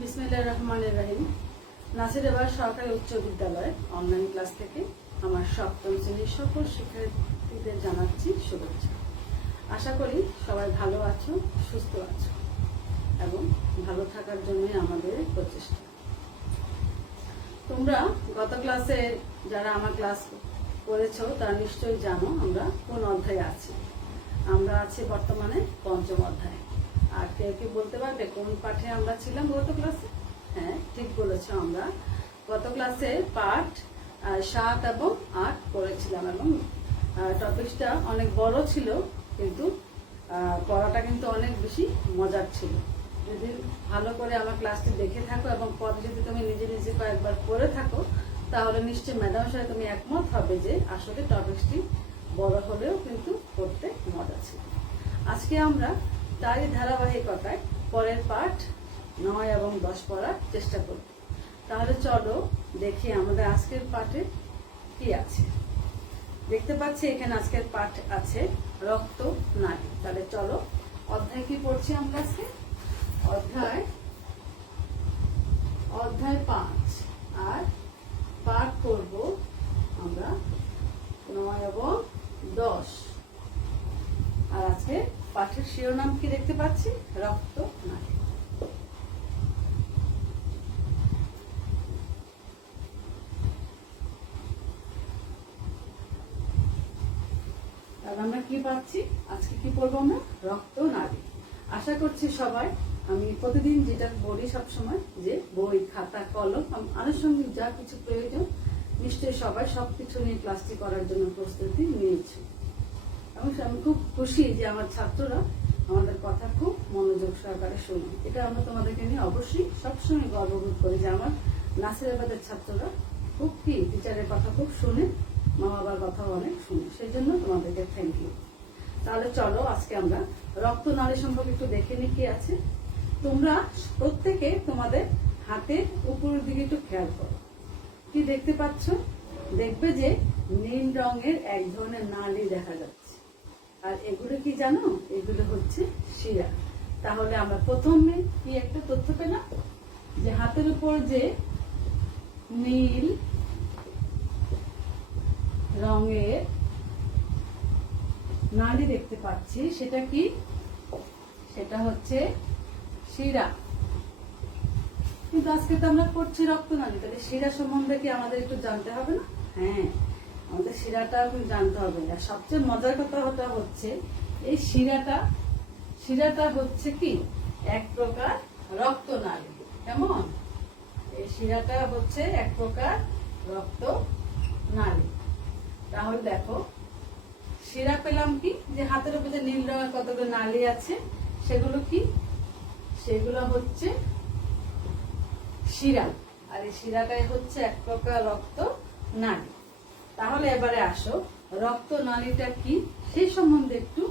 বিসমিল্লাহির রহমানির রহিম। নাসিরাবাদ সরকারি উচ্চ বিদ্যালয় অনলাইন ক্লাস থেকে আমার সপ্তম শ্রেণীর সকল শিক্ষার্থীদের জানাচ্ছি শুভেচ্ছা। আশা করি সবাই ভালো আছো, সুস্থ আছো এবং ভালো থাকার জন্যই আমাদের প্রচেষ্টা। তোমরা গত ক্লাসে যারা আমার ক্লাস করেছো তারা নিশ্চয়ই জানো আমরা কোন অধ্যায়ে আছি। আমরা আছি বর্তমানে পঞ্চম অধ্যায়ে। আর কেউ কেউ বলতে পারবে কোন পাঠে আমরা ছিলাম গত ক্লাসে? হ্যাঁ, ঠিক বলেছো, আমরা গত ক্লাসে পাঠ 7 এবং 8 পড়েছিলাম এবং টপিকটা অনেক বড় ছিল, কিন্তু পড়াটা কিন্তু অনেক বেশি মজার ছিল। যদি ভালো করে আমার ক্লাসটি দেখে থাকো এবং পরে যদি তুমি নিজে নিজে কয়েকবার পড়ে থাকো তাহলে নিশ্চয়ই ম্যাডামের সাথে তুমি একমত হবে যে আসলে টপিকটি বড় হলেও কিন্তু পড়তে মজা ছিল। আজকে আমরা তারই ধারাবাহিকতায় পরের পাঠ 9 এবং 10 পড়ার চেষ্টা করব। তাহলে চলো দেখি আমাদের আজকের পাঠে কি আছে। দেখতে পাচ্ছি এখানে আজকের পাঠ আছে রক্ত নালী। তাহলে চলো অধ্যায় কি পড়ছি আমরা আজকে? অধ্যায় 5 আর পাঠ করব আমরা 9 এবং 10। আর আজকে পাঠের শিরোনাম কি দেখতে পাচ্ছি? রক্ত নালী। তাহলে আমরা কি পাচ্ছি? আজকে কি পড়বো আমরা? রক্ত নালী। আশা করছি সবাই, আমি প্রতিদিন যেটা বলি সবসময় যে বই, খাতা, কলম, আনুষঙ্গিক যা কিছু প্রয়োজন নিশ্চয়ই সবাই সবকিছু নিয়ে ক্লাসটি করার জন্য প্রস্তুতি নিয়েছে। এবং আমি খুব খুশি যে আমার ছাত্ররা আমাদের কথা খুব মনোযোগ সহকারে শুনে। এটা আমরা তোমাদেরকে নিয়ে অবশ্যই সবসময় গর্ববোধ করি যে আমার নাসিরাবাদের ছাত্ররা খুব টিচারের কথা খুব শুনে, মা বাবার কথাও অনেক শুনে। সেই জন্য তোমাদেরকে থ্যাংক ইউ। তাহলে চলো আজকে আমরা রক্ত নালী সম্পর্কে একটু দেখে নিই কি আছে। তোমরা প্রত্যেকে তোমাদের হাতের উপরের দিকে একটু খেয়াল করো। কি দেখতে পাচ্ছ? দেখবে যে নীল রঙের এক ধরনের নালী দেখা যাচ্ছে। আর এগুলো কি জানো? এগুলো হচ্ছে শিরা। তাহলে আমরা প্রথমে কি একটা তথ্য পেলাম যে হাতের উপর যে নীল রঙের নালী দেখতে পাচ্ছি সেটা কি? সেটা হচ্ছে শিরা। কিন্তু আজকে তো আমরা পড়ছি রক্ত নালী, তাহলে শিরা সম্বন্ধে কি আমাদের একটু জানতে হবে না? হ্যাঁ, আমাদের শিরাটা জানতে হবে। আর সবচেয়ে মজার কথা হচ্ছে এই শিরাটা হচ্ছে কি এক প্রকার রক্ত নালী। কেমন? এই শিরাটা হচ্ছে এক প্রকার রক্ত নালী। তাহলে দেখো শিরা পেলাম কি, যে হাতের উপর যে নীল রঙের কতগুলো নালী আছে সেগুলো কি? সেগুলো হচ্ছে শিরা। আর এই শিরাটাই হচ্ছে এক প্রকার রক্ত নালী। তাহলে এবারে আসো রক্ত নালীটা কি সেই সম্বন্ধে একটু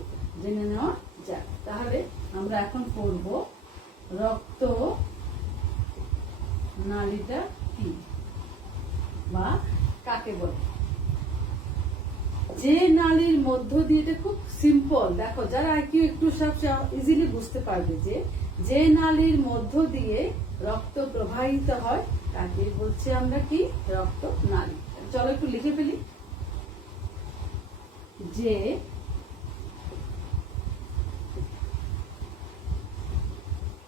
জেনে নেওয়া যাক। তাহলে আমরা এখন পড়ব রক্ত নালীটা কি বা কাকে বলে। যে নালীর মধ্য দিয়ে, এটা খুব সিম্পল, দেখো যারা আইকিউ একটু সব ইজিলি বুঝতে পারবে যে নালীর মধ্য দিয়ে রক্ত প্রবাহিত হয় তাকে বলছি আমরা কি? রক্ত নালী। চলো একটু লিখে ফেলি। যে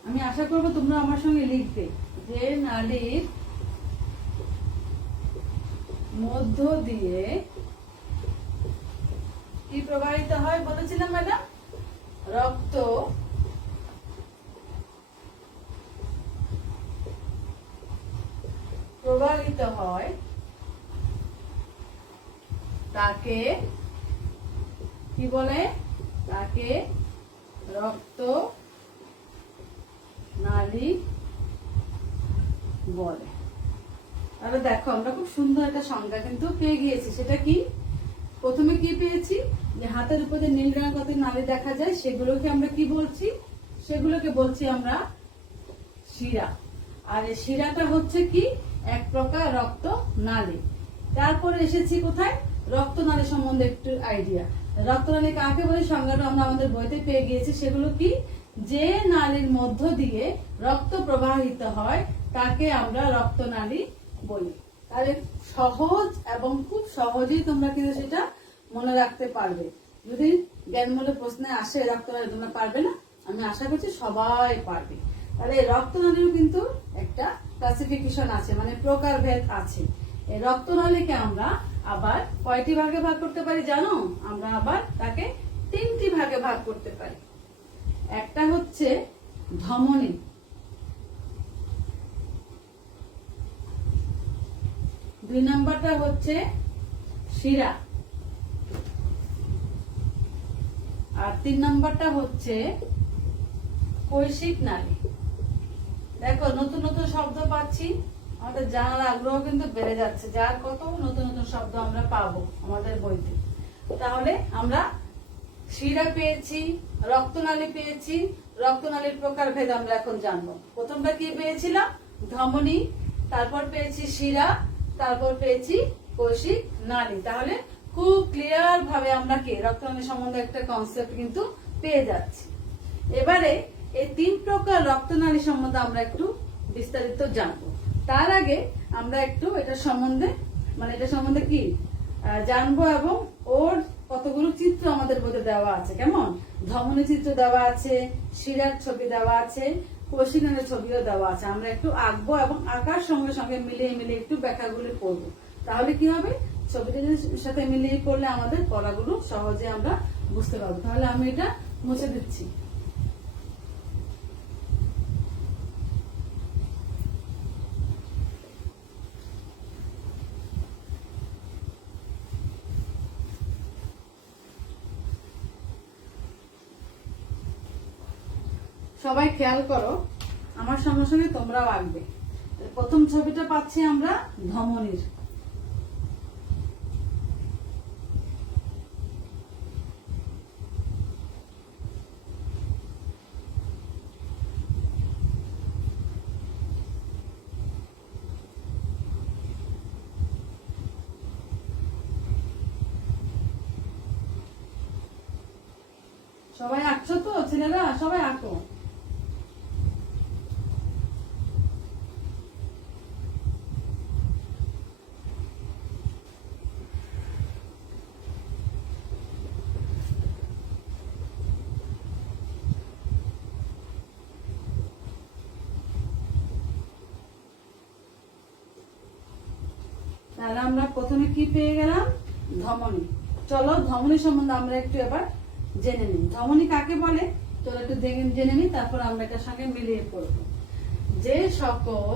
আমি আশা করবো তোমরা আমার সঙ্গে লিখবে যে নালীর মধ্য দিয়ে কি প্রবাহিত হয় বলেছিলাম ম্যাডাম? রক্ত প্রবাহিত হয় তাকে কি বলে? তাকে রক্ত নালী বলে। তাহলে দেখো আমরা খুব সুন্দর একটা সংজ্ঞা কিন্তু পেয়ে গিয়েছি। সেটা কি? প্রথমে কি পেয়েছি? যে হাতের উপর যে নীল রঙের কত নালী দেখা যায় সেগুলোকে আমরা কি বলছি? সেগুলোকে বলছি আমরা শিরা। আর এই শিরাটা হচ্ছে কি? এক প্রকার রক্ত নালী। তারপরে এসেছি কোথায়? রক্ত নালী সম্বন্ধে একটু আইডিয়া। রক্ত নালী কাকে বলে সংজ্ঞাটা আমরা আমাদের বইতে পেয়ে গিয়েছি। সেগুলো কি? যে নালীর মধ্য দিয়ে রক্ত প্রবাহিত হয় তাকে আমরা রক্তনালী বলি। তাহলে সহজ এবং খুব সহজেই তোমরা কিন্তু সেটা মনে রাখতে পারবে। যদি জ্ঞানমূলক প্রশ্নে আসে রক্তনালী, তোমরা পারবে না? আমি আশা করছি সবাই পারবে। তাহলে রক্তনালীরও কিন্তু একটা ক্লাসিফিকেশন আছে, মানে প্রকারভেদ আছে। এই রক্তনালীকে আমরা আবার কয়টি ভাগে ভাগ করতে পারি জানো? আমরা আবার তাকে 3টি ভাগে ভাগ করতে পারি। একটা হচ্ছে ধমনী, দুই নম্বরটা হচ্ছে শিরা, আর 3 নম্বরটা হচ্ছে কৈশিক নালী। দেখো নতুন নতুন শব্দ পাচ্ছি, আমাদের জানার আগ্রহ কিন্তু বেড়ে যাচ্ছে, যার কত নতুন নতুন শব্দ আমরা পাবো আমাদের বইতে। তাহলে আমরা শিরা পেয়েছি, রক্তনালী পেয়েছি, রক্তনালীর প্রকারভেদ আমরা এখন জানবো। প্রথমটা কি পেয়েছিলাম? ধমনী, তারপর পেয়েছি শিরা, তারপর পেয়েছি কৈশিক নালী। তাহলে খুব ক্লিয়ার ভাবে আমরা কি রক্তনালী সম্বন্ধে একটা কনসেপ্ট কিন্তু পেয়ে যাচ্ছি। এবারে এই 3 প্রকার রক্তনালী সম্বন্ধে আমরা একটু বিস্তারিত জানবো। তার আগে আমরা একটু এটা সম্বন্ধে কি জানবো, এবং ওর কতগুলো চিত্র আমাদের বইতে দেওয়া আছে। কেমন? ধমনী চিত্র দেওয়া আছে, শিরার ছবি দেওয়া আছে, কৈশিক নালীর ছবিও দেওয়া আছে। আমরা একটু আঁকবো এবং আঁকার সঙ্গে সঙ্গে মিলিয়ে মিলিয়ে একটু ব্যাখ্যাগুলি পড়বো। তাহলে কি হবে? ছবিটির সাথে মিলিয়ে পড়লে আমাদের পড়াগুলো সহজে আমরা বুঝতে পারবো। তাহলে আমি এটা মুছে দিচ্ছি। সবাই খেয়াল করো, আমার সঙ্গে সঙ্গে তোমরাও আঁকবে। প্রথম ছবিটা পাচ্ছি আমরা ধমনীর। সবাই আঁকছো তো ছেলেরা? সবাই আঁকো। তাহলে আমরা প্রথমে কি পেয়ে গেলাম? ধমনী। চলো ধমনী সম্বন্ধে আমরা একটু এবার জেনে নিই। ধমনী কাকে বলে চলো একটু জেনে নিই, তারপর আমরা এটার সঙ্গে মিলিয়ে পড়ব। যে সকল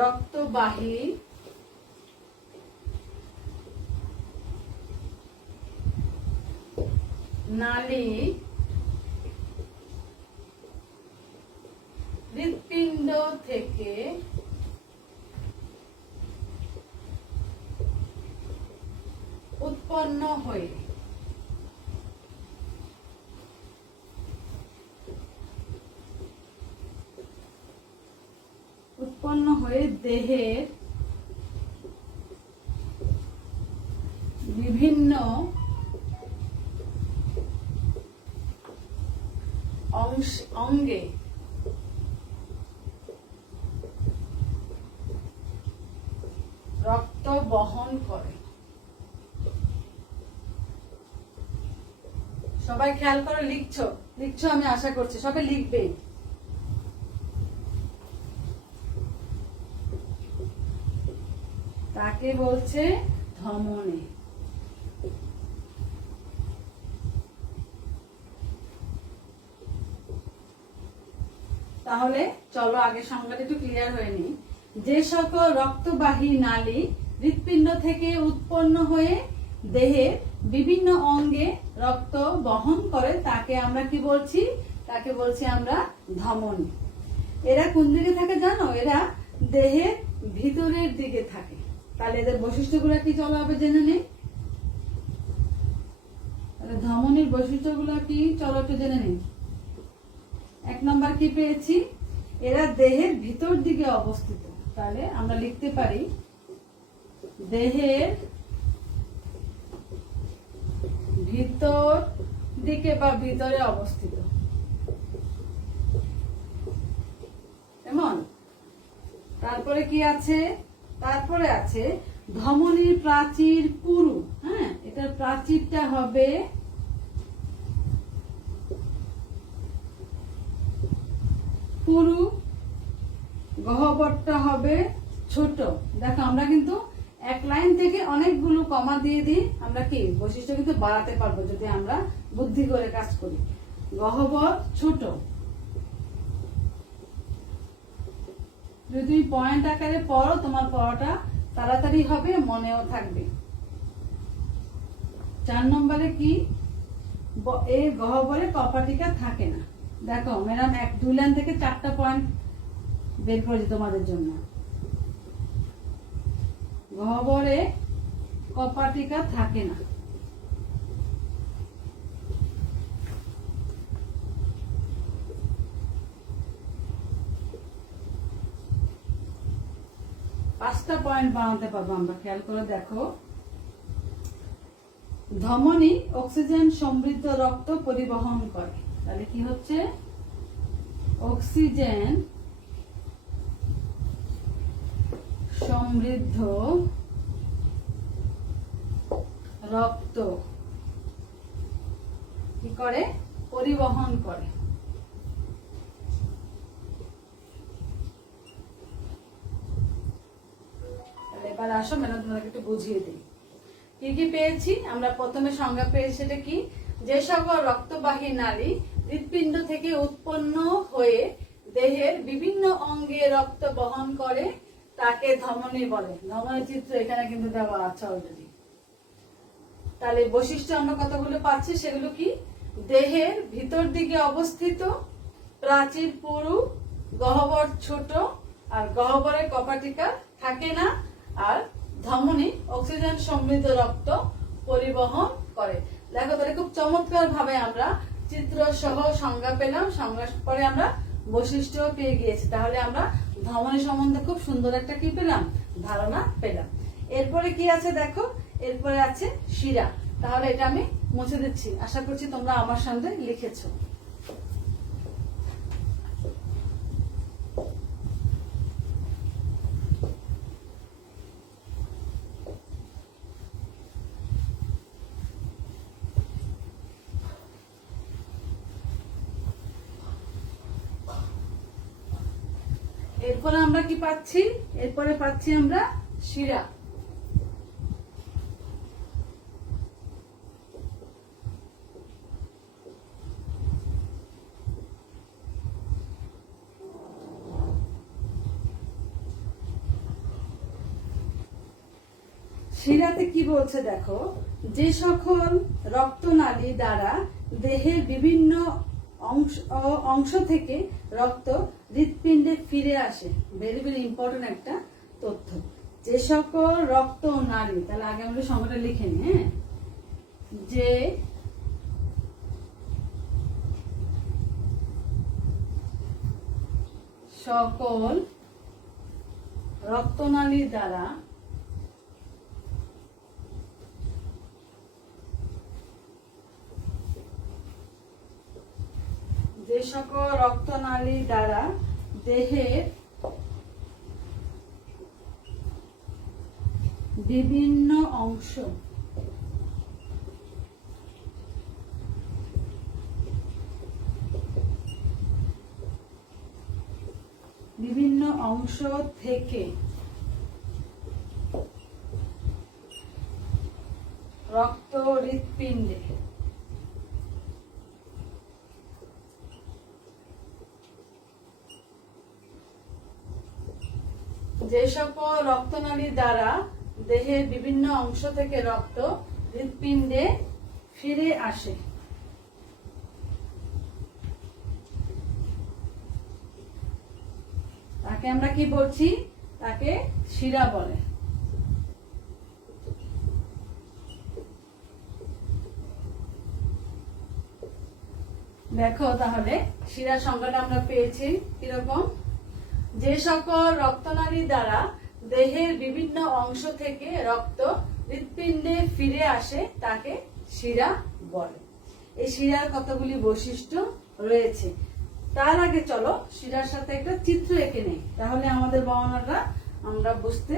রক্তবাহী নালী হৃৎপিণ্ড থেকে উৎপন্ন হয়ে দেহের বিভিন্ন অঙ্গে রক্ত বহন করে। সবাই খেয়াল করে লিখছো আমি আশা করছি সবাই লিখবে। তাকে বলছে ধমনী। তাহলে চলো আগে সংজ্ঞাটা একটু ক্লিয়ার হয়নি। যে সকল রক্তবাহী নালী হৃৎপিণ্ড থেকে উৎপন্ন হয়ে দেহের বিভিন্ন অঙ্গে রক্ত বহন করে তাকে আমরা কি বলছি? তাকে বলছি আমরা ধমনী। এরা কোন দিকে থাকে জানো? এরা দেহের ভিতরের দিকে থাকে। তাহলে এদের বৈশিষ্ট্যগুলো কি চলো আবার জেনে নেই। ধমনীর বৈশিষ্ট্যগুলো কি চলো একটু জেনে নেই। 1 নম্বর কি পেয়েছি? এরা দেহের ভিতর দিকে অবস্থিত। তাহলে আমরা লিখতে পারি দেহের ভিতর দিকে বা ভিতরে অবস্থিত। এমন তারপরে কি আছে, তারপরে আছে ধমনীর প্রাচীর পুরু। হ্যাঁ, এটার প্রাচীরটা হবে পুরু, গহ্বরটা হবে ছোট। দেখো আমরা কিন্তু এক লাইন থেকে অনেকগুলো কমা দিয়ে দিই, আমরা কি বৈশিষ্ট্য কিন্তু বাড়াতে পারবো যদি আমরা বুদ্ধি করে কাজ করি। গহ্বর ছোট, যদি তুমি পয়েন্ট আকারে পড়ো তোমার পড়াটা তাড়াতাড়ি হবে, মনেও থাকবে। 4 নম্বরে কি, এই গহ্বরে কপাটিকা থাকে না। দেখো ম্যাডাম 2 লাইন থেকে 4টা পয়েন্ট বের করেছি তোমাদের জন্য। গহ্বরে কপাটিকা থাকে না। পাঁচটা পয়েন্ট বানাতে পারবো আমরা, খেয়াল করে দেখো। ধমনী অক্সিজেন সমৃদ্ধ রক্ত পরিবহন করে, তাহলে কি হচ্ছে, অক্সিজেন সমৃদ্ধ রক্ত কি করে, পরিবহন করে। এবার আসো ম্যাডাম তোমাকে একটু বুঝিয়ে দিই কি কি পেয়েছি আমরা। প্রথমে সংজ্ঞা পেয়েছি, সেটা কি, যে সকল রক্তবাহী নালী হৃৎপিণ্ড থেকে উৎপন্ন হয়ে দেহের বিভিন্ন অঙ্গে রক্ত বহন করে তাকে ধমনী বলে। ধমনী চিত্র এখানে কিন্তু দেওয়া আছে অলরেডি। তাহলে বৈশিষ্ট্য আমরা কতগুলো পাচ্ছি, সেগুলো কি, দেহের ভিতর দিকে অবস্থিত, প্রাচীর পুরু, গহ্বর ছোট, আর গহ্বরে কপাটিকা থাকে না, আর ধমনী অক্সিজেন সমৃদ্ধ রক্ত পরিবহন করে। দেখো তাহলে খুব চমৎকার ভাবে আমরা চিত্র সহ সংজ্ঞা পেলাম, সংজ্ঞার পরে আমরা বৈশিষ্ট্য পেয়ে গিয়েছি। তাহলে আমরা ধমনী সম্বন্ধে খুব সুন্দর একটা কি পেলাম, ধারণা পেলাম। এরপরে কি আছে দেখো, এরপরে আছে শিরা। তাহলে এটা আমি মুছে দিচ্ছি, আশা করছি তোমরা আমার সামনে লিখেছো। এরপরে আমরা কি পাচ্ছি, এরপরে পাচ্ছি আমরা শিরা। শিরাতে কি বলছে দেখো, যে সকল রক্তনালী দ্বারা দেহের বিভিন্ন অংশ থেকে রক্ত হৃৎপিণ্ডে ফিরে আসে। ভেরি ভেরি ইম্পর্টেন্ট একটা তথ্য, যে সকল রক্তনালী। তাহলে আগে আমরা সংজ্ঞাটা লিখে নি। হ্যাঁ, যে সকল রক্তনালী দ্বারা যে সকল রক্তনালী দ্বারা দেহের বিভিন্ন অংশ থেকে রক্ত হৃৎপিণ্ডে যে সকল রক্তনালী দ্বারা দেহের বিভিন্ন অংশ থেকে রক্ত হৃৎপিণ্ডে ফিরে আসে তাকে আমরা কি বলছি, তাকে শিরা বলে। দেখো তাহলে শিরা সংজ্ঞাটা আমরা পেয়েছি কিরকম, যে সকল রক্তনালী দ্বারা দেহের বিভিন্ন অংশ থেকে রক্ত হৃৎপিণ্ডে ফিরে আসে তাকে শিরা বলে। এই শিরার কতগুলি বৈশিষ্ট্য রয়েছে। তার আগে চলো শিরার সাথে একটা চিত্র এঁকে নেই, তাহলে আমাদের বর্ণনাটা আমরা বুঝতে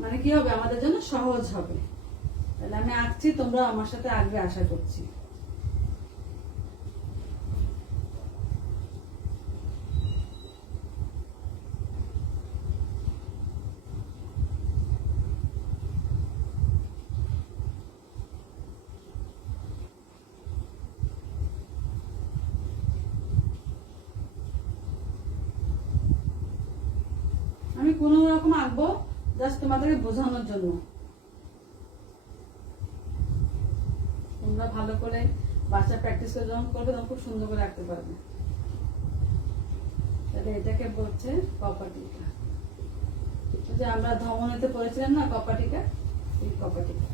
মানে কি হবে, আমাদের জন্য সহজ হবে। তাহলে আমি আঁকছি, তোমরা আমার সাথে আঁকবে আশা করছি। আমি কোন রকম আঁকবো জাস্ট তোমাদেরকে বোঝানোর জন্য। তোমরা ভালো করে বাসা প্র্যাকটিস করে যখন করবে তখন খুব সুন্দর করে আঁকতে পারবে। তাহলে এটাকে বলছে কপাটিকা। যে আমরা ধমনীতে পড়েছিলাম না কপাটিকা, এই কপাটিকা।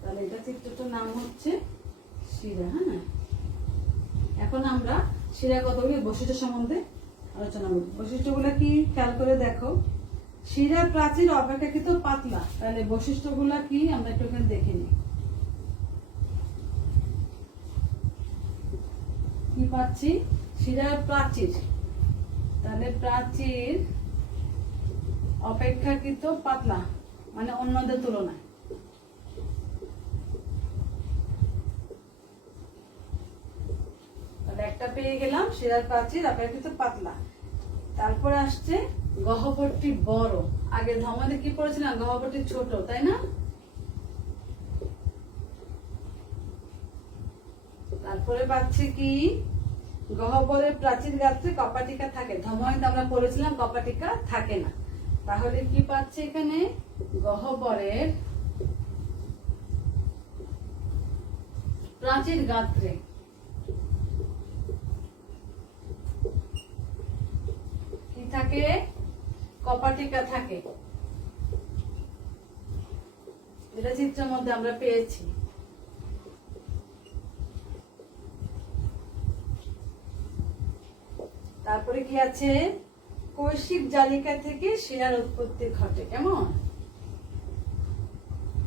তাহলে এটা চিত্রটার নাম হচ্ছে শিরা। হ্যাঁ, এখন আমরা শিরা কতগুলি বৈশিষ্ট্য সম্বন্ধে আলোচনা করব। বৈশিষ্ট্যগুলো কি খেয়াল করে দেখো। শিরা প্রাচীর অপেক্ষাকৃত পাতলা, তাহলে বৈশিষ্ট্যগুলা কি আমরা একটু এখানে দেখে নিই। কি পাচ্ছি? শিরার প্রাচীর, তাহলে প্রাচীর অপেক্ষাকৃত পাতলা মানে অন্যদের তুলনায়। তাহলে একটা পেয়ে গেলাম, শিরার প্রাচীর অপেক্ষাকৃত পাতলা। তারপরে আসছে গহ্বরটি বড়। আগে ধমনী কি পড়েছিলাম, গহ্বরটি ছোট, তাই না? তারপরে পাচ্ছি কি, গহ্বরের প্রাচীর গাত্রে কপাটিকা থাকে। ধমনীতে আমরা পড়েছিলাম কপাটিকা থাকে না। তাহলে কি পাচ্ছি এখানে, গহ্বরের প্রাচীর গাত্রে কি থাকে, কপাটিকা থাকে। যেটা চিত্রের মধ্যে আমরা পেয়েছি। তারপরে কি আছে, কৈশিক জালিকা থেকে শিরার উৎপত্তি ঘটে। কেমন?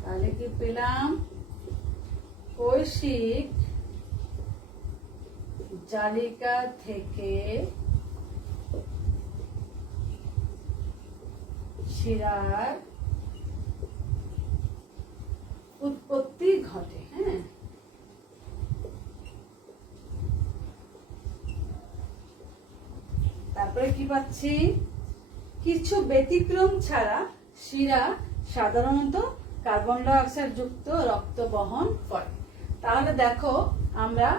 তাহলে কি পেলাম, কৈশিক জালিকা থেকে শিরার উৎপত্তি ঘটে। হ্যাঁ, তারপরে কি পাচ্ছি, কিছু ব্যতিক্রম ছাড়া শিরা সাধারণত কার্বন ডাই অক্সাইড যুক্ত রক্ত বহন করে। তাহলে দেখো আমরা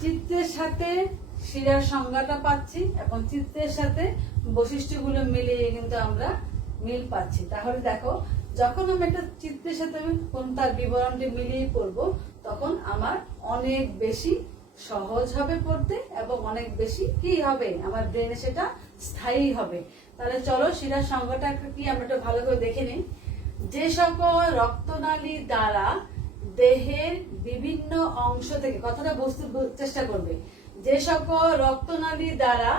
চিত্রের সাথে শিরার সংজ্ঞাটা পাচ্ছি এবং চিত্রের সাথে বৈশিষ্ট্যগুলো মিলিয়ে কিন্তু আমরা মিল পাচ্ছি। তাহলে দেখো, যখন আমি একটা চিত্রের সাথে কোন তার বিবরণটি মিলিয়ে পড়বো, তখন আমার অনেক বেশি সহজ হবে পড়তে এবং অনেক বেশি কি হবে, আমার ব্রেনে সেটা স্থায়ী হবে। তাহলে চলো শিরার সংজ্ঞাটা কি আমরা একটু ভালো করে দেখে নিই। যে সকল রক্তনালী দ্বারা দেহের বিভিন্ন অংশ থেকে, কথাটা বুঝতে চেষ্টা করবে, যে সকল রক্তনালী দ্বারা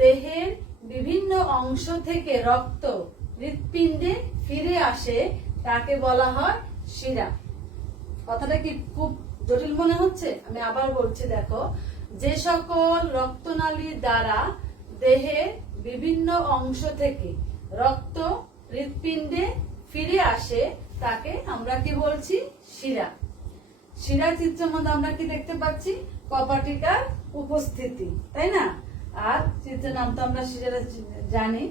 দেহের বিভিন্ন অংশ থেকে রক্ত হৃৎপিণ্ডে ফিরে আসে তাকে বলা হয় শিরা। কথাটা কি খুব জটিল মনে হচ্ছে? আমি আবার বলছি, দেখো, যে সকল রক্তনালী দ্বারা দেহের বিভিন্ন অংশ থেকে রক্ত হৃৎপিণ্ডে ফিরে আসে তাকে আমরা কি বলছি, শিরা। শিরা চিত্রের মধ্যে আমরা কি দেখতে পাচ্ছি, কপাটিকার উপস্থিতি, তাই না? আর চিত্রের নাম তো আমরা শিরা জানি।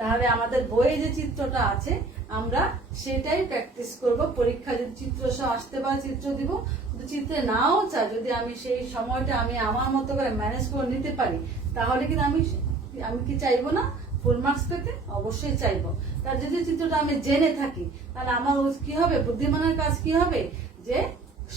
তাহলে আমাদের বইয়ে যে চিত্রটা আছে আমরা সেটাই প্র্যাকটিস করব। পরীক্ষা যদি চিত্র সহ আসতে পারে চিত্র দিব, কিন্তু চিত্রে নাও চাই, যদি আমি সেই সময়টা আমি আমার মতো করে ম্যানেজ করে নিতে পারি, তাহলে কিন্তু আমি কি চাইবো না ফুল মার্কস পেতে? অবশ্যই চাইবো। তার যদি চিত্রটা আমি জেনে থাকি, তাহলে আমার কি হবে, বুদ্ধিমানের কাজ কি হবে, যে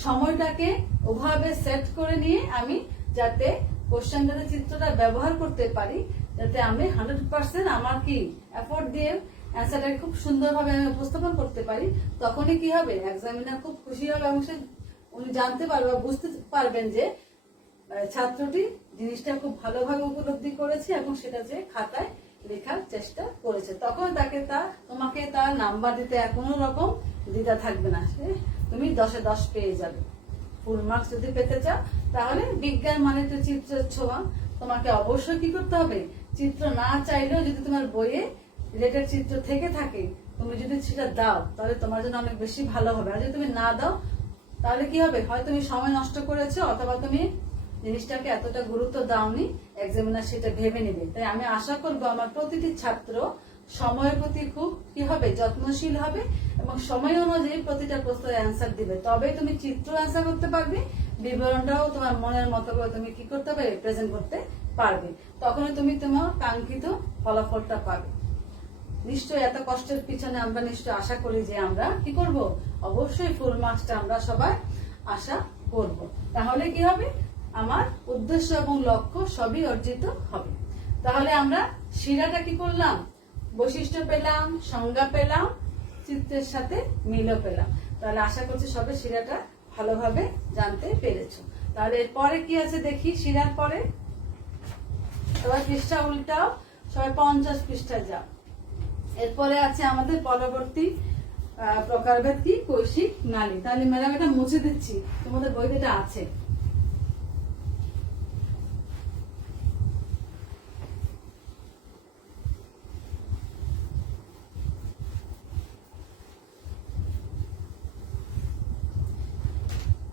সময়টাকে ওভাবে সেট করে নিয়ে আমি যাতে কোশ্চেনটাতে চিত্রটা ব্যবহার করতে পারি, যাতে আমি 100% আমার কি এফোর্ট দিয়ে অ্যান্সারটাকে খুব সুন্দরভাবে আমি উপস্থাপন করতে পারি। তখনই কি হবে, এক্সামিনার খুব খুশি হবে এবং উনি জানতে পারবে, বুঝতে পারবেন যে ছাত্রটি জিনিসটা খুব ভালোভাবে উপলব্ধি করেছে এবং সেটা যে খাতায় লেখার চেষ্টা করেছে। তখন তোমাকে তার নাম্বার দিতে আর কোনো রকম দ্বিধা থাকবে না, তুমি 10-এ 10 পেয়ে যাবে। ফুল মার্কস যদি পেতে চাও তাহলে বিজ্ঞান মানে তো চিত্র ছোঁয়া, তোমাকে অবশ্যই কি করতে হবে, চিত্র না চাইলেও যদি তোমার বইয়ে রিলেটেড চিত্র থেকে থাকে তুমি যদি সেটা দাও তাহলে তোমার জন্য অনেক বেশি ভালো হবে। আর যদি তুমি না দাও তাহলে কি হবে, হয় তুমি সময় নষ্ট করেছো অথবা তুমি জিনিসটাকে এতটা গুরুত্ব দাওনি, এক্সামিনার সেটা ভেবে নেবে। তাই আমি আশা করবো আমার প্রতিটি ছাত্র সময়ের প্রতি খুব কি হবে, যত্নশীল হবে এবং সময় অনুযায়ী প্রতিটা প্রশ্নের অ্যান্সার দিবে। তবে তুমি চিত্র অ্যান্সার করতে পারবে, বিবরণটাও তোমার মনের মতো করে তুমি কি করতে পারবে, প্রেজেন্ট করতে পারবে। তখনই তুমি তোমার কাঙ্ক্ষিত ফলাফলটা পাবে। নিশ্চয়ই এত কষ্টের পিছনে আমরা নিশ্চয় আশা করি যে আমরা কি করব, অবশ্যই ফুল মার্কসটা আমরা সবাই আশা করব। তাহলে কি হবে, আমার উদ্দেশ্য এবং লক্ষ্য সবই অর্জিত হবে। তাহলে আমরা শিরাটা কি করলাম, বৈশিষ্ট্য পেলাম, সংজ্ঞা পেলাম, চিত্রের সাথে মিলও পেলাম। তাহলে আশা করছি সবে শিরাটা ভালোভাবে জানতে পেরেছো। তাহলে এরপরে কি আছে দেখি, শিরার পরে সবাই পৃষ্ঠা উল্টাও, সবাই 50 পৃষ্ঠায় যাও। এরপরে আছে আমাদের পরবর্তী প্রকারভেদ কি, কৈশিক নালী। তাহলে ম্যাডাম এটা মুছে দিচ্ছি, তোমাদের বইতে এটা আছে।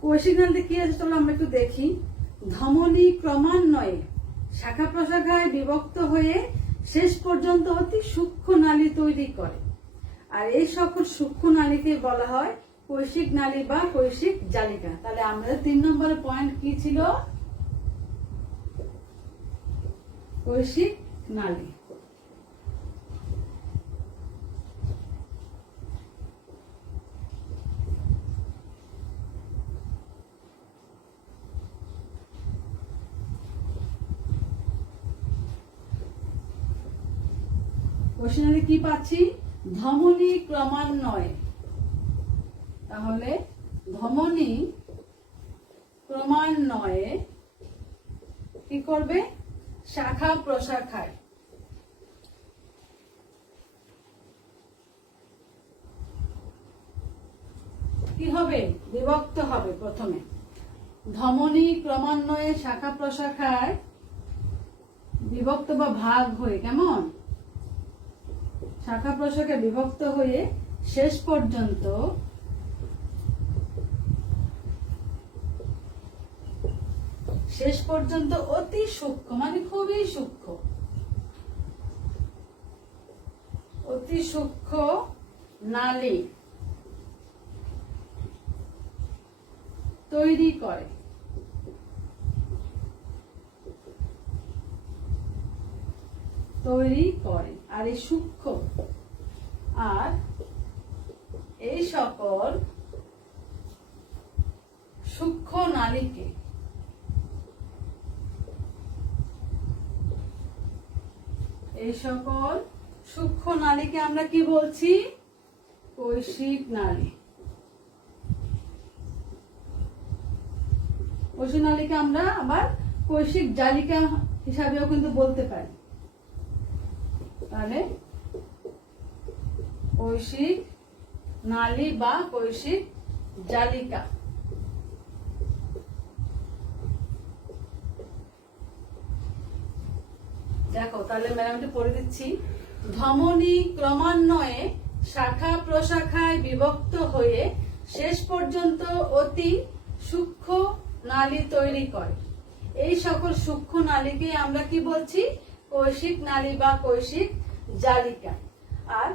কৈশিক নালীতে কি আছে চলো আমরা একটু দেখি। ধমনী ক্রমান্বয়ে শাখা প্রশাখায় বিভক্ত হয়ে শেষ পর্যন্ত অতি সূক্ষ্ম নালী তৈরি করে। আর এই সকল সূক্ষ্ম নালীকে বলা হয় কৈশিক নালী বা কৈশিক জালিকা। তাহলে আমাদের 3 নম্বর পয়েন্ট কি ছিল, কৈশিক নালী। কোশ্চেনে কি পাচ্ছি, ধমনী ক্রমান্বয়ে। তাহলে ধমনী ক্রমান্বয়ে কি করবে, শাখা প্রশাখায় কি হবে, বিভক্ত হবে। প্রথমে ধমনী ক্রমান্বয়ে শাখা প্রশাখায় বিভক্ত বা ভাগ হয়ে, কেমন, শাখা প্রশাখায় বিভক্ত হয়ে শেষ পর্যন্ত অতি সূক্ষ্ম মানে খুবই সূক্ষ্ম, অতি সূক্ষ্ম নালী তৈরি করে। আর এই সূক্ষ্ম আর এই সকল সূক্ষ্ম নালীকে আমরা কি বলছি, কৈশিক নালী। কৈশিক নালীকে আমরা আবার কৈশিক জালিকা হিসাবেও কিন্তু বলতে পারি। তাহলে কৈশিক নালী বা কৈশিক জালিকা। দেখো তাহলে ম্যাডামটি পড়ে দিচ্ছি। ধমনী ক্রমান্বয়ে শাখা প্রশাখায় বিভক্ত হয়ে শেষ পর্যন্ত অতি সূক্ষ্ম নালী তৈরি করে। এই সকল সূক্ষ্ম নালীকে আমরা কি বলছি, কৈশিক নালী বা কৈশিক জালিকা। আর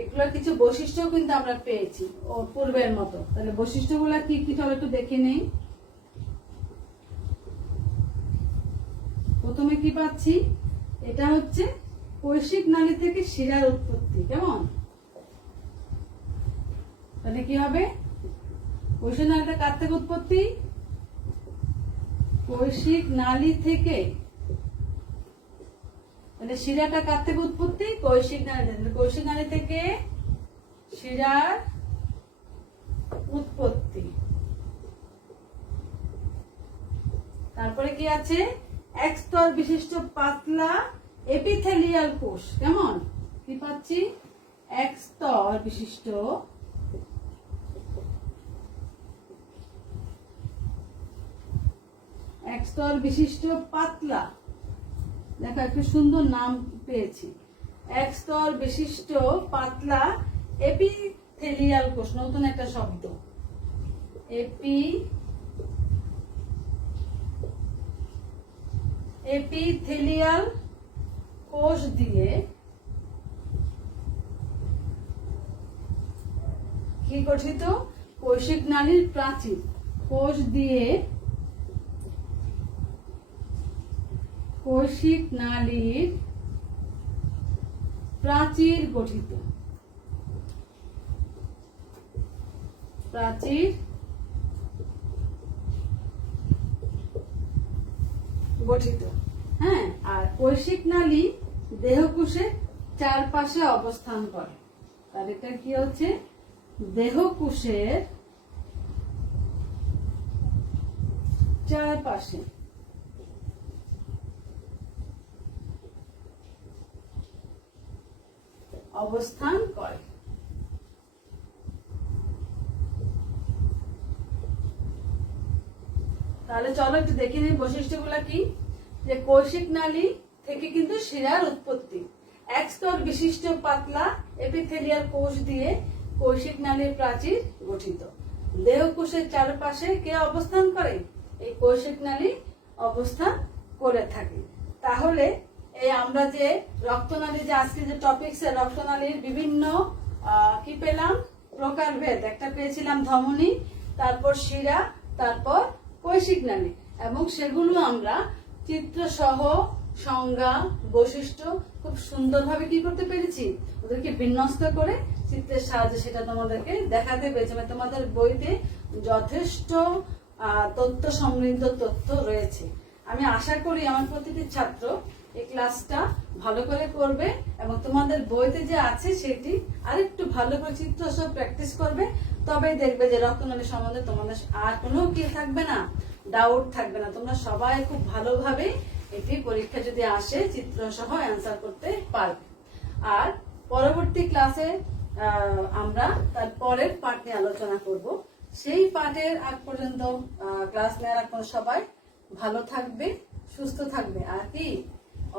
এগুলোর কিছু বৈশিষ্ট্য কিন্তু আমরা পেয়েছি ও পূর্বের মতো। তাহলে বৈশিষ্ট্যগুলো কি কি চলো একটু দেখে নেই। প্রথমে কি পাচ্ছি, এটা হচ্ছে কৈশিক নালী থেকে শিরার উৎপত্তি, কেমন। তাহলে কি হবে, কৈশিক নালীটা কার থেকে উৎপত্তি, কৈশিক নালী থেকে। তাহলে শিরাটা কার থেকে উৎপত্তি, কৈশিক নালী। কৈশিক নালী থেকে শিরার উৎপত্তি। তারপরে কি আছে, এক স্তর বিশিষ্ট পাতলা এপিথেলিয়াল কোষ, কেমন, কি পাচ্ছি, এক স্তর বিশিষ্ট এক স্তর বিশিষ্ট পাতলা, দেখো একটা সুন্দর নাম পেয়েছি, এক স্তর বিশিষ্ট পাতলা এপিথেলিয়াল কোষ, নতুন একটা শব্দ, এপিথেলিয়াল কোষ দিয়ে কি গঠিত? কৈশিক নালীর প্রাচীর, কোষ দিয়ে কৈশিক নালীর প্রাচীর গঠিত, প্রাচীর গঠিত। হ্যাঁ, আর কৈশিক নালী দেহকোষের চারপাশে অবস্থান করে। তার এটা কি হচ্ছে? দেহকোষের চারপাশে অবস্থান করে। তাহলে চলো একটু দেখে নিই বৈশিষ্ট্যগুলা কি। যে কৈশিক নালী থেকে কিন্তু শিরার উৎপত্তি, এক স্তর বিশিষ্ট পাতলা এপিথেলিয়াল কোষ দিয়ে কৈশিক নালীর প্রাচীর গঠিত, দেহকোষের চারপাশে কে অবস্থান করে? এই কৈশিক নালী অবস্থান করে থাকে। তাহলে এই আমরা যে রক্তনালী, যে আজকে যে টপিক রক্তনালীর বিভিন্ন কি পেলাম? প্রকারভেদ। একটা পেয়েছিলাম ধমনী, তারপর শিরা, তারপর কৈশিক নালী, এবং সেগুলো আমরা চিত্র সহ সংজ্ঞা, বৈশিষ্ট্য খুব সুন্দরভাবে কি করতে পেরেছি? ওদেরকে বিন্যস্ত করে চিত্রের সাহায্যে সেটা তোমাদেরকে দেখাতে পেরেছি। তোমাদের বইতে যথেষ্ট তথ্য সমৃদ্ধ তথ্য রয়েছে। আমি আশা করি আমার প্রতিটি ছাত্র এই ক্লাসটা ভালো করে করবে এবং তোমাদের বইতে যে আছে সেটি আরেকটু ভালো করে চিত্র সহ প্র্যাকটিস করবে। তবেই দেখবে যে রক্তনালী সম্বন্ধে তোমাদের আর কোনো কি থাকবে না, ডাউট থাকবে না। তোমরা সবাই খুব ভালোভাবে এটি পরীক্ষা যদি আসে চিত্র সহ অ্যান্সার করতে পারবে। আর পরবর্তী ক্লাসে আমরা তার পরের পার্ট নিয়ে আলোচনা করব। সেই পার্টের আগ পর্যন্ত ক্লাস নেওয়ার আগ পর্যন্ত সবাই ভালো থাকবে, সুস্থ থাকবে। আর কি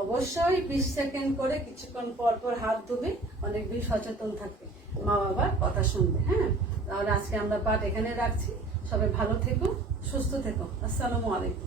অবশ্যই 20 সেকেন্ড করে কিছুক্ষণ পর পর হাত ধুবে, অনেক বেশি সচেতন থাকবে, মা বাবার কথা শুনবে। হ্যাঁ, তাহলে আজকে আমরা পাঠ এখানে রাখছি। সবাই ভালো থেকো, সুস্থ থেকো। আসসালামু আলাইকুম।